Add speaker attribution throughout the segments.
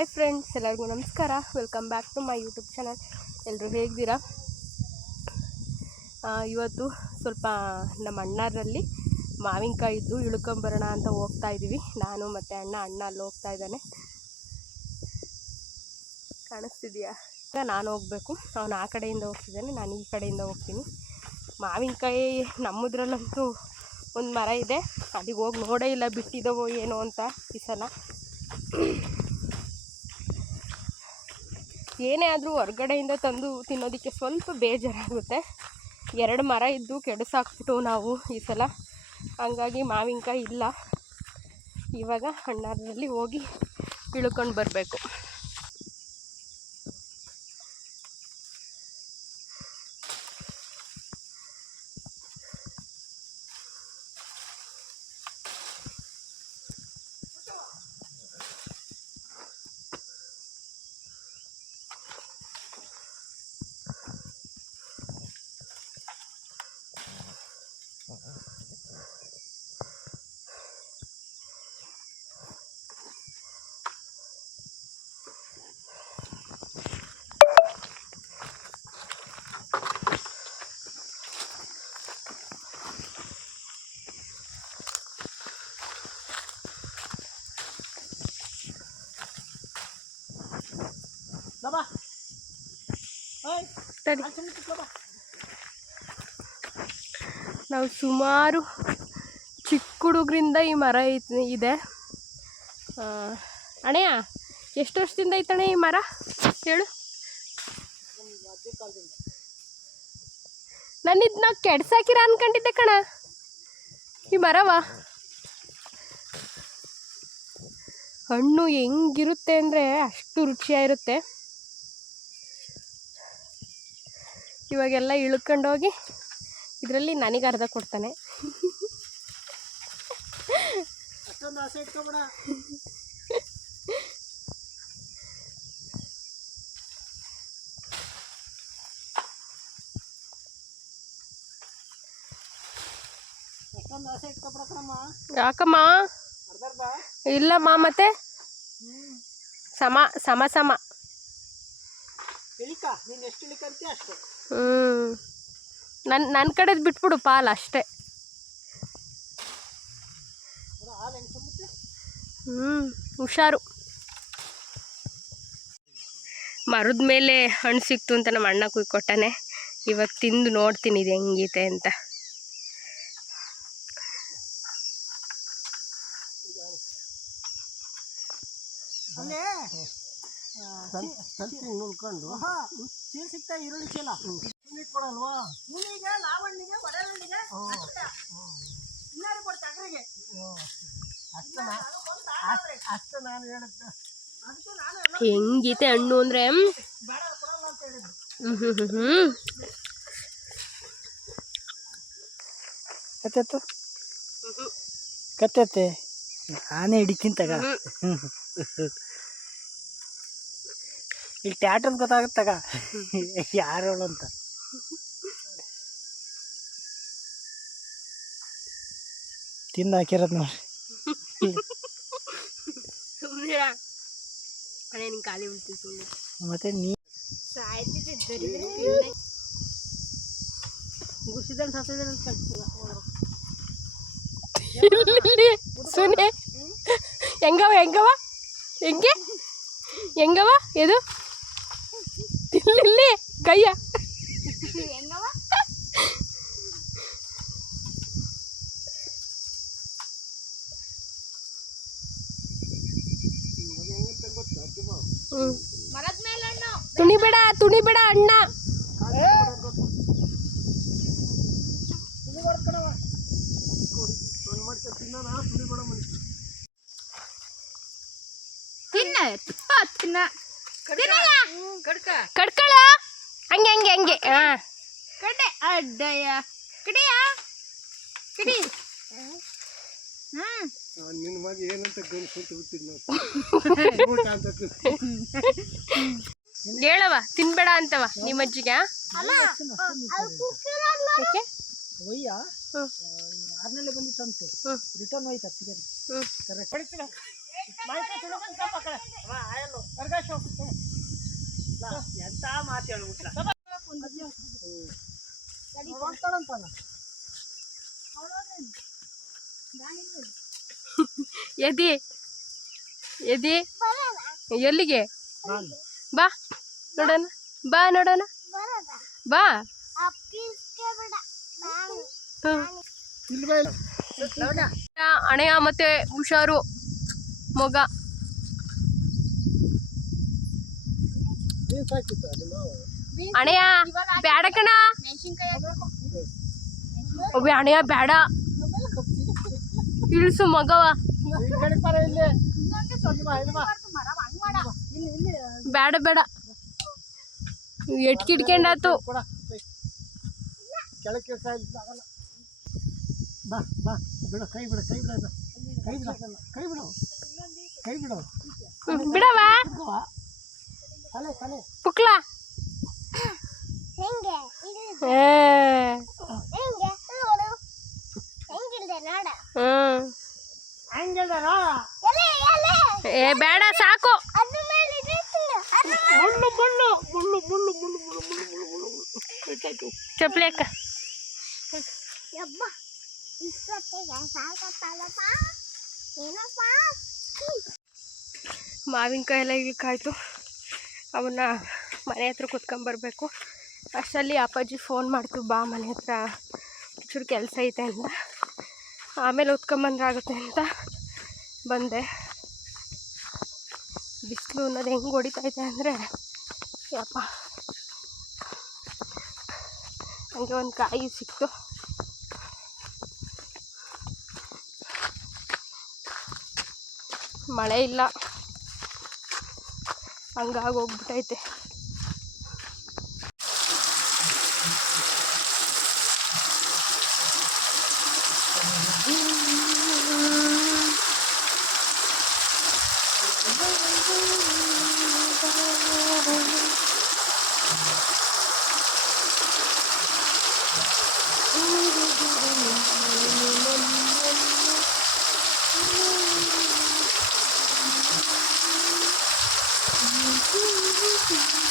Speaker 1: Hi friends, ಎಲ್ಲರಿಗೂ ನಮಸ್ಕಾರ. Welcome back to my YouTube channel ಎಲ್ಲರೂ ಹೇಗಿದ್ದೀರಾ? ಇವತ್ತು ಸ್ವಲ್ಪ ನಮ್ಮ ಅಣ್ಣರಲ್ಲಿ ಮಾವಿನಕಾಯಿ ಇದ್ದು ಇಳ್ಕೊಂಬರೋಣ ಅಂತ ಹೋಗ್ತಾ ಇದ್ದೀವಿ ನಾನು ಮತ್ತು ಅಣ್ಣ ಅಣ್ಣ ಅಲ್ಲಿ ಹೋಗ್ತಾ ಇದ್ದಾನೆ. ಕಾಣಿಸ್ತಿದೆಯಾ? ಈಗ ನಾನು ಹೋಗಬೇಕು. ಅವನು ಆ ಕಡೆಯಿಂದ ಹೋಗ್ತಿದ್ದಾನೆ, ನಾನು ಈ ಕಡೆಯಿಂದ ಹೋಗ್ತೀನಿ. ಮಾವಿನಕಾಯಿ ನಮ್ಮದ್ರಲ್ಲಂತೂ ಒಂದು ಮರ ಇದೆ. ಅಲ್ಲಿಗೆ ಹೋಗಿ ನೋಡೇ ಇಲ್ಲ ಬಿಟ್ಟಿದ್ದವೋ ಏನೋ ಅಂತ ಈ ಸಲ. ಏನೇ ಆದರೂ ಹೊರ್ಗಡೆಯಿಂದ ತಂದು ತಿನ್ನೋದಕ್ಕೆ ಸ್ವಲ್ಪ ಬೇಜಾರಾಗುತ್ತೆ. ಎರಡು ಮರ ಇದ್ದು ಕೆಡಿಸಾಕ್ಬಿಟ್ಟು ನಾವು ಈ ಸಲ. ಹಂಗಾಗಿ ಮಾವಿನಕಾಯಿ ಇಲ್ಲ. ಇವಾಗ ಅಣ್ಣಾರಲ್ಲಿ ಹೋಗಿ ಇಳ್ಕೊಂಡು ಬರಬೇಕು. ತಡಿ. ನಾವು ಸುಮಾರು ಚಿಕ್ಕ ಹುಡುಗ್ರಿಂದ ಈ ಮರ ಇದೆ ಅಣೆಯ, ಎಷ್ಟು ವರ್ಷದಿಂದ ಐತಣೆ ಈ ಮರ? ಹೇಳು. ನನ್ನಿದ್ ನಾವು ಕೆಡ್ಸಾಕಿರ ಅನ್ಕೊಂಡಿದ್ದೆ ಕಣ. ಈ ಮರವ? ಹಣ್ಣು ಹೆಂಗಿರುತ್ತೆ ಅಂದರೆ ಅಷ್ಟು ರುಚಿಯಾಗಿರುತ್ತೆ. ಇವಾಗೆಲ್ಲ ಇಳ್ಕೊಂಡೋಗಿ ಇದರಲ್ಲಿ ನನಗೆ ಅರ್ಧ ಕೊಡ್ತಾನೆ. ಯಾಕಮ್ಮ? ಇಲ್ಲಮ್ಮ ಮತ್ತೆ? ಸಮ ಸಮ ಸಮ.
Speaker 2: ಇಳಿಕ ನೀನು ಎಷ್ಟು ಅಷ್ಟು.
Speaker 1: ಹ್ಞೂ ನನ್ನ ನನ್ನ ಕಡೆದು ಬಿಟ್ಬಿಡು ಪಾಲ್ ಅಷ್ಟೇ. ಹ್ಞೂ ಹುಷಾರು. ಮರದ ಮೇಲೆ ಹಣ್ಣು ಸಿಕ್ತು ಅಂತ ನಮ್ಮ ಅಣ್ಣ ಕುಯ್ಕೊಟ್ಟಾನೆ ಇವಾಗ ತಿಂದು ನೋಡ್ತೀನಿ ಇದು ಹೆಂಗಿದೆ ಅಂತ.
Speaker 2: ಅಲ್ಲೇ
Speaker 3: ಉಳ್ಕೊಂಡು
Speaker 2: ಆಹಾ, ಚೀಲ ಸಿಗ್ತಾ ಈರುಳ್ಳಿ ಚೀಲ.
Speaker 3: ಕೊಡಲ್ವಾ
Speaker 2: ನಿನಗೆ ಲಾವಣ್ಣಿಗೆ ಬಡವಣ್ಣಿಗೆ ಇನ್ನಾರು ಕೊಡ್ತಾ ಅಗ್ರಿಗೆ.
Speaker 3: ಅಷ್ಟು. ಅಷ್ಟ ನಾನು ಹೇಳುತ್ತೆ
Speaker 2: ಅದಕ್ಕೆ ನಾನು ಎಲ್ಲ
Speaker 1: ಹೆಂಗಿದೆ ಹಣ್ಣು ಅಂದ್ರೆ?
Speaker 2: ಕತ್ತೆತ್ತು ಕತ್ತೆತ್ತೆ ಆನೆ ಹಿಡಿಕಿಂತಾಗ ಇಲ್ಲಿ ಟ್ಯಾಟ್ ಅಂತ ಗೊತ್ತಾಗತ್ತಾಗ ಯಾರು ಅವಳು ಅಂತ ತಿಂದು ಹಾಕಿರೋದು ನೋಡಿ
Speaker 1: ಸುಮ್ಮನೆ ಖಾಲಿ ಸುಮ್ಮನೆ
Speaker 2: ಮತ್ತೆ ನೀ
Speaker 1: ಸುನೆ ಹೆಂಗವ ಹೆಂಗವ? ಹೆಂಗೆ? ಹೆಂಗವ? ಇದು ಇಲ್ಲಿ ಕೈಯ ಹ್ಮ್. ತುಣಿ ಬೇಡ ತುಣಿ ಬೇಡ ಅಣ್ಣ
Speaker 4: ತಿನ್ನ ತುಪ್ಪ ತಿನ್ನ
Speaker 1: ಕಡ್ಕಳ. ಹಂಗೆ ಹಂಗೆ ಹಂಗೆ. ಹಾ.
Speaker 4: ಕಡೆ ಅಡ್ಡಯ್ಯ. ಕಡೆಯ ಕಡಿ. ಹ್ಮ್.
Speaker 3: ನಿನ್ನ ಮಗ ಏನಂತ ಅಂತ
Speaker 1: ಹೇಳವ ತಿನ್ಬೇಡ ಅಂತವ ನಿಮ್ಮ ಅಜ್ಜಿಗೆ.
Speaker 2: ಆರ್ನಲ್ಲೇ ಬಂದಿತ್ತಂತೆ. ರಿಟರ್ನ್ ಹೋಯ್ತು ಅತ್ತಿಗೆ ಎಂತ ಮಾತು ಹೇಳ್ಬಿಟ್ಲ.
Speaker 1: ಎದಿ ಎದಿ ಎಲ್ಲಿಗೆ? ಬಾ ನೋಡೋಣ ಬಾ ನೋಡೋಣ. ಬಾ. ಹಣೆಯ ಅಣೆಯ ಮತ್ತೆ ಹುಷಾರು. ಮೊಗ. ಅಣೆಯ ಬ್ಯಾಡ ಕಣ. ಒಬ್ಬ ಅಣೆಯ ಬೇಡ ಇಳಿಸು ಮಗವ ಬೇಡ ಬೇಡ ಎಟ್ಕಿಡ್ಕೊಂಡಾತು
Speaker 3: ಕೊಡ ಕೆಳಕ್ಕೆ ಇಳ್ಸ ಇಲ್ಲಿ ಬಾ ಬಾ. ಬಿಡ ಕೈ ಬಿಡ ಕೈ ಬಿಡ. ಕೈ ಬಿಡ ಕೈ ಬಿಡು.
Speaker 1: ಬಿಡವ
Speaker 3: ತಲೆ ತಲೆ
Speaker 1: ಪುಕ್ಲ ಏ, ಹ್ಮ್
Speaker 2: ಹಂಗಿಲ್ಲ
Speaker 1: ಏ ಬೇಡ ಸಾಕು ಚಪ್ಲಿ ಅಕ್ಕ ಮಾವಿನಕಾಯಿ ಎಲ್ಲ ಇಲ್ಲಿ ಕಾಯ್ತು. ಅವನ್ನ ಮನೆ ಹತ್ರ ಕುತ್ಕೊಂಬರ್ಬೇಕು ಅಷ್ಟರಲ್ಲಿ ಅಪ್ಪಾಜಿ ಫೋನ್ ಮಾಡ್ತು, ಬಾ ಮನೆ ಹತ್ರ ಚೂರು ಕೆಲಸ ಐತೆ ಅಂತ. ಆಮೇಲೆ ಉತ್ಕೊಂಬಂದ್ರಾಗುತ್ತೆ ಅಂತ ಬಂದೆ. ಬಿಸಿಲು ಅನ್ನೋದು ಹೆಂಗೆ ಹೊಡಿತೈತೆ ಅಂದರೆ, ಯಪ್ಪ. ಹಂಗೆ ಒಂದು ಕಾಯಿ ಸಿಕ್ತು. ಮಳೆ ಇಲ್ಲ. ಹಂಗಾಗಿ ಹೋಗ್ಬಿಟ್ಟೈತೆ Mm-hmm.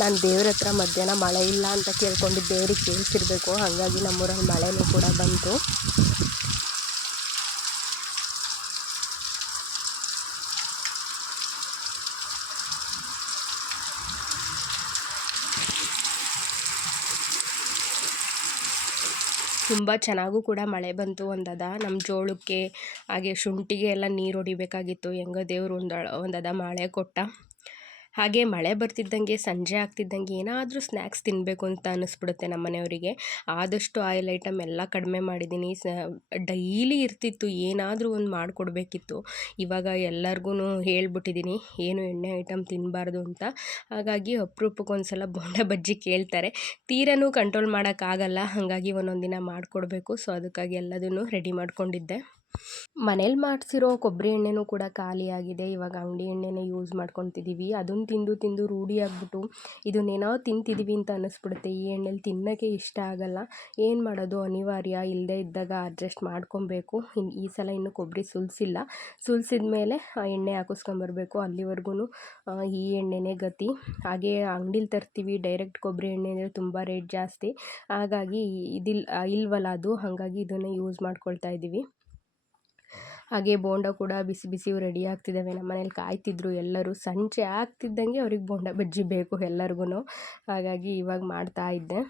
Speaker 1: ನಾನು ದೇವ್ರ ಹತ್ರ ಮಧ್ಯಾಹ್ನ ಮಳೆ ಇಲ್ಲ ಅಂತ ಕೇಳ್ಕೊಂಡು ದೇವ್ರಿಗೆ ಕೇಳಿಸಿರ್ಬೇಕು, ಹಾಗಾಗಿ ನಮ್ಮೂರಲ್ಲಿ ಮಳೆನೂ ಕೂಡ ಬಂತು. ತುಂಬ ಚೆನ್ನಾಗೂ ಕೂಡ ಮಳೆ ಬಂತು ಒಂದದ. ನಮ್ಮ ಜೋಳಕ್ಕೆ, ಹಾಗೆ ಶುಂಠಿಗೆ ಎಲ್ಲ ನೀರು ಹೊಡಿಬೇಕಾಗಿತ್ತು. ಹೆಂಗೋ ದೇವ್ರು ಒಂದು ಒಂದದ ಮಳೆ ಕೊಟ್ಟ. ಹಾಗೆ ಮಳೆ ಬರ್ತಿದ್ದಂಗೆ, ಸಂಜೆ ಆಗ್ತಿದ್ದಂಗೆ ಏನಾದರೂ ಸ್ನ್ಯಾಕ್ಸ್ ತಿನ್ನಬೇಕು ಅಂತ ಅನ್ನಿಸ್ಬಿಡುತ್ತೆ ನಮ್ಮ ಮನೆಯವರಿಗೆ. ಆದಷ್ಟು ಆಯಿಲ್ ಐಟಮ್ ಎಲ್ಲ ಕಡಿಮೆ ಮಾಡಿದ್ದೀನಿ. ಸ, ಡೈಲಿ ಇರ್ತಿತ್ತು, ಏನಾದರೂ ಒಂದು ಮಾಡಿಕೊಡ್ಬೇಕಿತ್ತು. ಇವಾಗ ಎಲ್ಲರಿಗೂ ಹೇಳ್ಬಿಟ್ಟಿದ್ದೀನಿ, ಏನು ಎಣ್ಣೆ ಐಟಮ್ ತಿನ್ನಬಾರ್ದು ಅಂತ. ಹಾಗಾಗಿ ಅಪ್ರೂಪಕ್ಕೆ ಸಲ ಬೋಂಡ ಬಜ್ಜಿ ಕೇಳ್ತಾರೆ. ತೀರನೂ ಕಂಟ್ರೋಲ್ ಮಾಡೋಕ್ಕಾಗಲ್ಲ, ಹಾಗಾಗಿ ಒಂದೊಂದು ದಿನ ಮಾಡಿಕೊಡ್ಬೇಕು. ಸೊ, ಅದಕ್ಕಾಗಿ ಎಲ್ಲದನ್ನು ರೆಡಿ ಮಾಡ್ಕೊಂಡಿದ್ದೆ. ಮನೇಲಿ ಮಾಡಿಸಿರೋ ಕೊಬ್ಬರಿ ಎಣ್ಣೆನೂ ಕೂಡ ಖಾಲಿಯಾಗಿದೆ ಇವಾಗ ಅಂಗಡಿ ಎಣ್ಣೆನೇ ಯೂಸ್ ಮಾಡ್ಕೊತಿದ್ದೀವಿ ಅದನ್ನ ತಿಂದು ತಿಂದು ರೂಢಿಯಾಗ್ಬಿಟ್ಟು ಇದನ್ನೇನೋ ತಿಂತಿದ್ದೀವಿ ಅಂತ ಅನ್ನಿಸ್ಬಿಡುತ್ತೆ ಈ ಎಣ್ಣೆಲಿ ತಿನ್ನೋಕ್ಕೆ ಇಷ್ಟ ಆಗಲ್ಲ. ಏನು ಮಾಡೋದು? ಅನಿವಾರ್ಯ. ಇಲ್ಲದೇ ಇದ್ದಾಗ ಅಡ್ಜಸ್ಟ್ ಮಾಡ್ಕೊಬೇಕು. ಇನ್ನು ಈ ಸಲ ಇನ್ನೂ ಕೊಬ್ಬರಿ ಸುಲಿಸಿಲ್ಲ. ಸುಲಿಸಿದ ಮೇಲೆ ಆ ಎಣ್ಣೆ ಹಾಕಿಸ್ಕೊಂಬರ್ಬೇಕು. ಅಲ್ಲಿವರೆಗೂ ಈ ಎಣ್ಣೆನೇ ಗತಿ. ಹಾಗೆ ಅಂಗಡಿಲಿ ತರ್ತೀವಿ. ಡೈರೆಕ್ಟ್ ಕೊಬ್ಬರಿ ಎಣ್ಣೆ ಅಂದರೆ ತುಂಬ ರೇಟ್ ಜಾಸ್ತಿ. ಹಾಗಾಗಿ ಇದಿಲ್ಲ ಇಲ್ವಲ್ಲ ಅದು. ಹಾಗಾಗಿ ಇದನ್ನೇ ಯೂಸ್ ಮಾಡ್ಕೊಳ್ತಾ ಇದ್ದೀವಿ ಹಾಗೆ ಬೋಂಡ ಕೂಡ ಬಿಸಿ ಬಿಸಿ ರೆಡಿ ಆಗ್ತಿದ್ದಾವೆ. ನಮ್ಮ ಮನೇಲಿ ಕಾಯ್ತಿದ್ರು ಎಲ್ಲರೂ. ಸಂಜೆ ಆಗ್ತಿದ್ದಂಗೆ ಅವ್ರಿಗೆ ಬೋಂಡ ಬಜ್ಜಿ ಬೇಕು ಎಲ್ಲರಿಗೂ ಹಾಗಾಗಿ ಇವಾಗ ಮಾಡ್ತಾ ಇದ್ದೆ.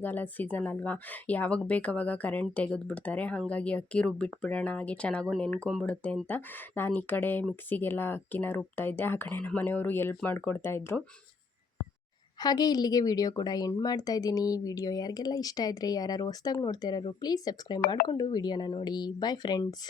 Speaker 1: ಮಳೆಗಾಲ ಸೀಸನ್ ಅಲ್ವಾ? ಯಾವಾಗ ಬೇಕು ಅವಾಗ ಕರೆಂಟ್ ತೆಗೆದುಬಿಡ್ತಾರೆ ಹಾಗಾಗಿ ಅಕ್ಕಿ ರುಬ್ಬಿಟ್ಬಿಡೋಣ, ಹಾಗೆ ಚೆನ್ನಾಗೂ ನೆನ್ಕೊಂಬಿಡುತ್ತೆ ಅಂತ ನಾನು ಈ ಕಡೆ ಮಿಕ್ಸಿಗೆಲ್ಲ ಅಕ್ಕಿನ ರುಬ್ತಾ ಇದ್ದೆ. ಆ ಕಡೆ ನಮ್ಮ ಮನೆಯವರು ಎಲ್ಪ್ ಮಾಡಿಕೊಡ್ತಾಯಿದ್ರು ಹಾಗೆ ಇಲ್ಲಿಗೆ ವಿಡಿಯೋ ಕೂಡ ಎಂಡ್ ಮಾಡ್ತಾ ಇದ್ದೀನಿ. ವಿಡಿಯೋ ಯಾರಿಗೆಲ್ಲ ಇಷ್ಟ ಇದ್ದರೆ ಯಾರು ಹೊಸ್ದಾಗಿ ನೋಡ್ತಾ ಇರೋರು ಪ್ಲೀಸ್ ಸಬ್ಸ್ಕ್ರೈಬ್ ಮಾಡಿಕೊಂಡು ವಿಡಿಯೋನ ನೋಡಿ. Bye friends